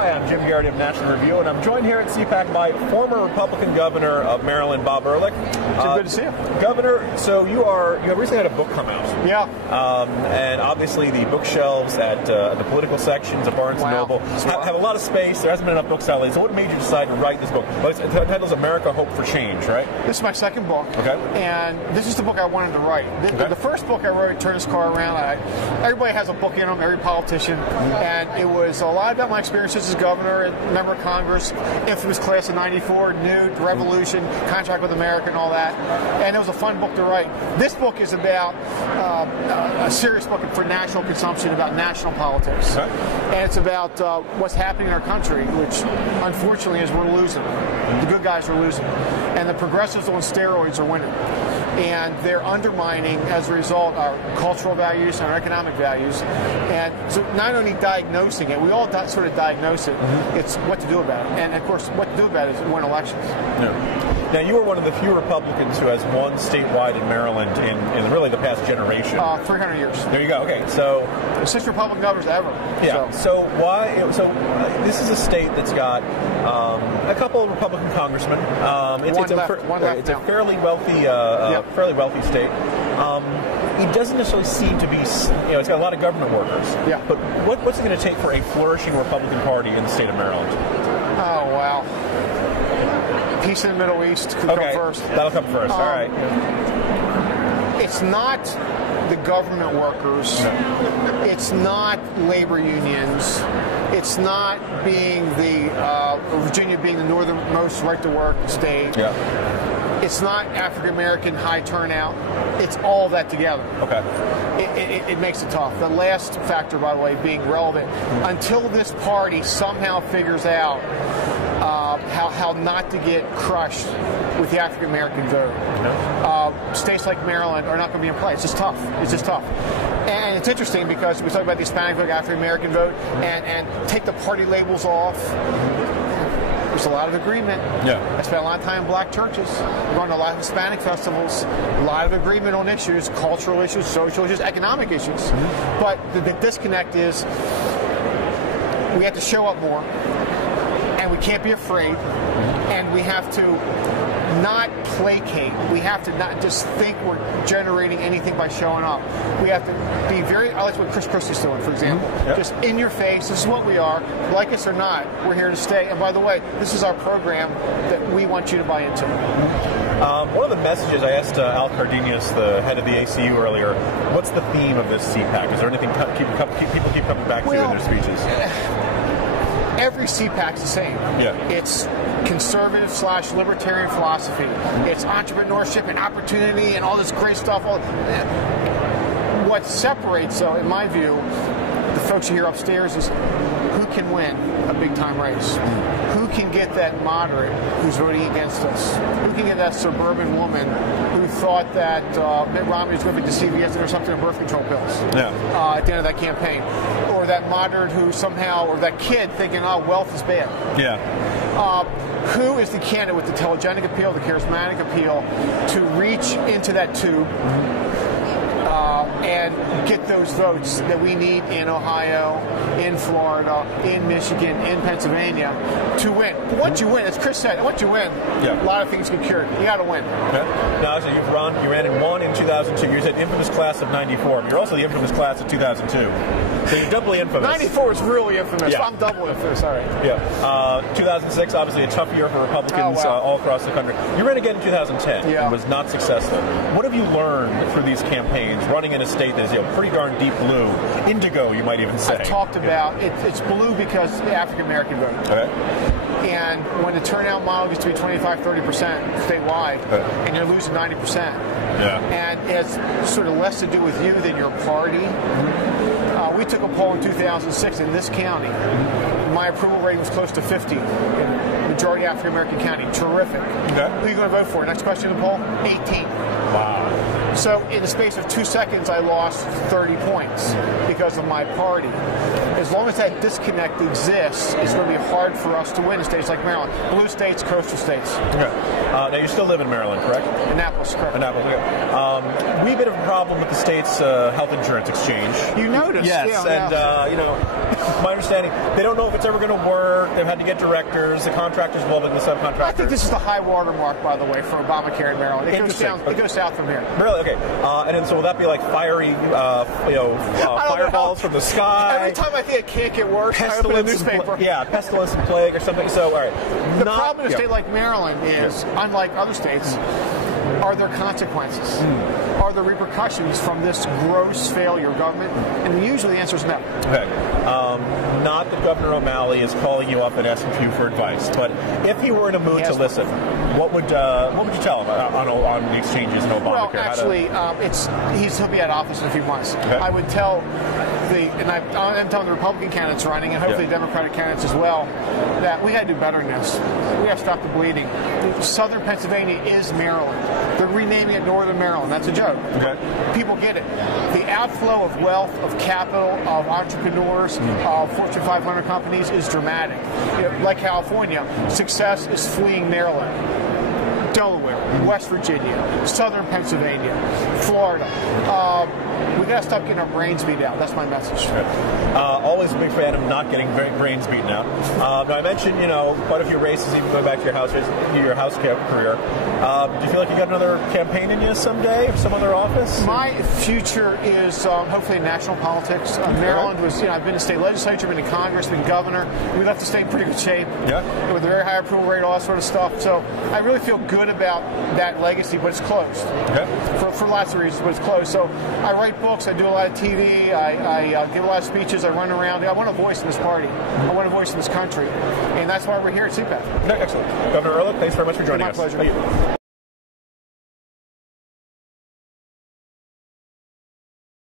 Hi, I'm Jim Geraghty of National Review, and I'm joined here at CPAC by former Republican Governor of Maryland, Bob Ehrlich. Good to see you. Governor, so you have recently had a book come out. Yeah. And obviously the bookshelves at the political sections of Barnes & Noble have a lot of space. There hasn't been enough books out lately. So what made you decide to write this book? Well, the title is America, Hope for Change, right? This is my second book. Okay. And this is the book I wanted to write. The first book I wrote, Turn This Car Around, everybody has a book in them, every politician. And it was a lot about my experiences as governor and member of Congress, infamous class of '94, Newt, Revolution, Contract with America, and all that. And it was a fun book to write. This book is about a serious book for national consumption, about national politics. Okay. And it's about what's happening in our country, which unfortunately is we're losing. The good guys are losing. And the progressives on steroids are winning. And they're undermining, as a result, our cultural values and our economic values. And so not only diagnosing it, we all sort of diagnose it, it's what to do about it. And, of course, what to do about it is win elections. Yeah. Now, you were one of the few Republicans who has won statewide in Maryland in really the past generation. 300 years. There you go. Okay, so 6 Republican governors ever. Yeah. So why? So this is a state that's got a couple of Republican congressmen. It's a fairly wealthy state. It doesn't necessarily seem to be, it's got a lot of government workers. Yeah. But what's it going to take for a flourishing Republican Party in the state of Maryland? Oh, wow. Peace in the Middle East could come first. That'll come first. All right. It's not the government workers. No. It's not labor unions. It's not being Virginia being the northernmost right-to-work state. Yeah. It's not African American high turnout. It's all that together. Okay. It makes it tough. The last factor, by the way, being relevant, until this party somehow figures out how not to get crushed with the African American vote. States like Maryland are not going to be in play. It's just tough. It's just tough. And it's interesting because we talk about the Hispanic vote, African American vote, and take the party labels off. There's a lot of agreement. Yeah. I spent a lot of time in black churches, going to a lot of Hispanic festivals, a lot of agreement on issues, cultural issues, social issues, economic issues. But the disconnect is we have to show up more, and we can't be afraid, and we have to not placate. We have to not just think we're generating anything by showing up. We have to be very, I like what Chris Christie's doing, for example. Yep. Just in your face, this is what we are. Like us or not, we're here to stay. And by the way, this is our program that we want you to buy into. One of the messages I asked Al Cardenas, the head of the ACU earlier, what's the theme of this CPAC? Is there anything people keep coming back to in their speeches? Every CPAC is the same. Yeah. It's conservative/libertarian philosophy. It's entrepreneurship and opportunity and all this great stuff. What separates, though, in my view, the folks you hear upstairs is who can win a big-time race? Who can get that moderate who's voting against us? Who can get that suburban woman who thought that Mitt Romney was going to be deceived or something in birth control pills at the end of that campaign? Or that moderate who somehow, or that kid thinking, wealth is bad. Yeah. Who is the candidate with the telegenic appeal, the charismatic appeal, to reach into that tube and get those votes that we need in Ohio, in Florida, in Michigan, in Pennsylvania to win? But once you win, as Chris said, once you win, a lot of things get cured. You got to win. Okay. Now, so you ran and won in 2002. You said infamous class of '94, but you're also the infamous class of 2002. So you're doubly infamous. '94 is really infamous. Yeah. I'm double infamous. All right. Yeah. 2006, obviously a tough year for Republicans all across the country. You ran again in 2010 and was not successful. What have you learned through these campaigns, running in a state that is pretty darn deep blue, indigo, you might even say? I talked about it's blue because the African American vote. Okay. And when the turnout model gets to be 25-30% statewide, and you're losing 90%, and it's sort of less to do with you than your party. We took a poll in 2006 in this county. My approval rating was close to 50 in majority African American county. Terrific. Okay. Who are you going to vote for? Next question in the poll? 18. Wow. So in the space of 2 seconds, I lost 30 points because of my party. As long as that disconnect exists, it's going to be hard for us to win in states like Maryland. Blue states, coastal states. Okay. Now, you still live in Maryland, correct? Annapolis, correct. Annapolis, okay. We have a problem with the state's health insurance exchange. You noticed. Yes, yeah, and, my understanding, they don't know if it's ever going to work. They've had to get directors. The contractors involved in the subcontractors. I think this is the high water mark, by the way, for Obamacare in Maryland. It goes down. It goes south from here. Really? Okay. And then so will that be like fiery, fireballs from the sky? Every time I think it can't get worse, I open a newspaper. Pestilence and plague or something. So, all right. The problem in a state like Maryland is, unlike other states, are there consequences? Are there repercussions from this gross failure of government? And usually the answer is no. Okay. Not that Governor O'Malley is calling you up and asking you for advice, but if he were in a mood to listen, what would you tell him on the exchanges in Obamacare? Well, actually, he'll be out of office in a few months. Okay. I would tell I'm telling the Republican candidates running, and hopefully the Democratic candidates as well, that we got to do better than this. We got to stop the bleeding. Southern Pennsylvania is Maryland. They're renaming it Northern Maryland. That's a joke. Okay. People get it. The outflow of wealth, of capital, of entrepreneurs, of Fortune 500 companies is dramatic. Like California, success is fleeing Maryland, Delaware, West Virginia, Southern Pennsylvania, Florida. We got to stop getting our brains beat out. That's my message. Always a big fan of not getting brains beaten out. Now I mentioned, quite a few races, even going back to your house career. Do you feel like you got another campaign in you someday, or some other office? My future is hopefully in national politics. Maryland was, I've been in state legislature, been in Congress, been governor. We left the state in pretty good shape. Yeah. With a very high approval rate, all that sort of stuff. So I really feel good about that legacy, but it's closed. Okay. For lots of reasons, but it's closed. So I write books, I do a lot of TV, I give a lot of speeches, I run around. I want a voice in this party. I want a voice in this country. And that's why we're here at CPAC. Excellent. Governor Ehrlich, thanks very much for joining us. My pleasure. Thank you.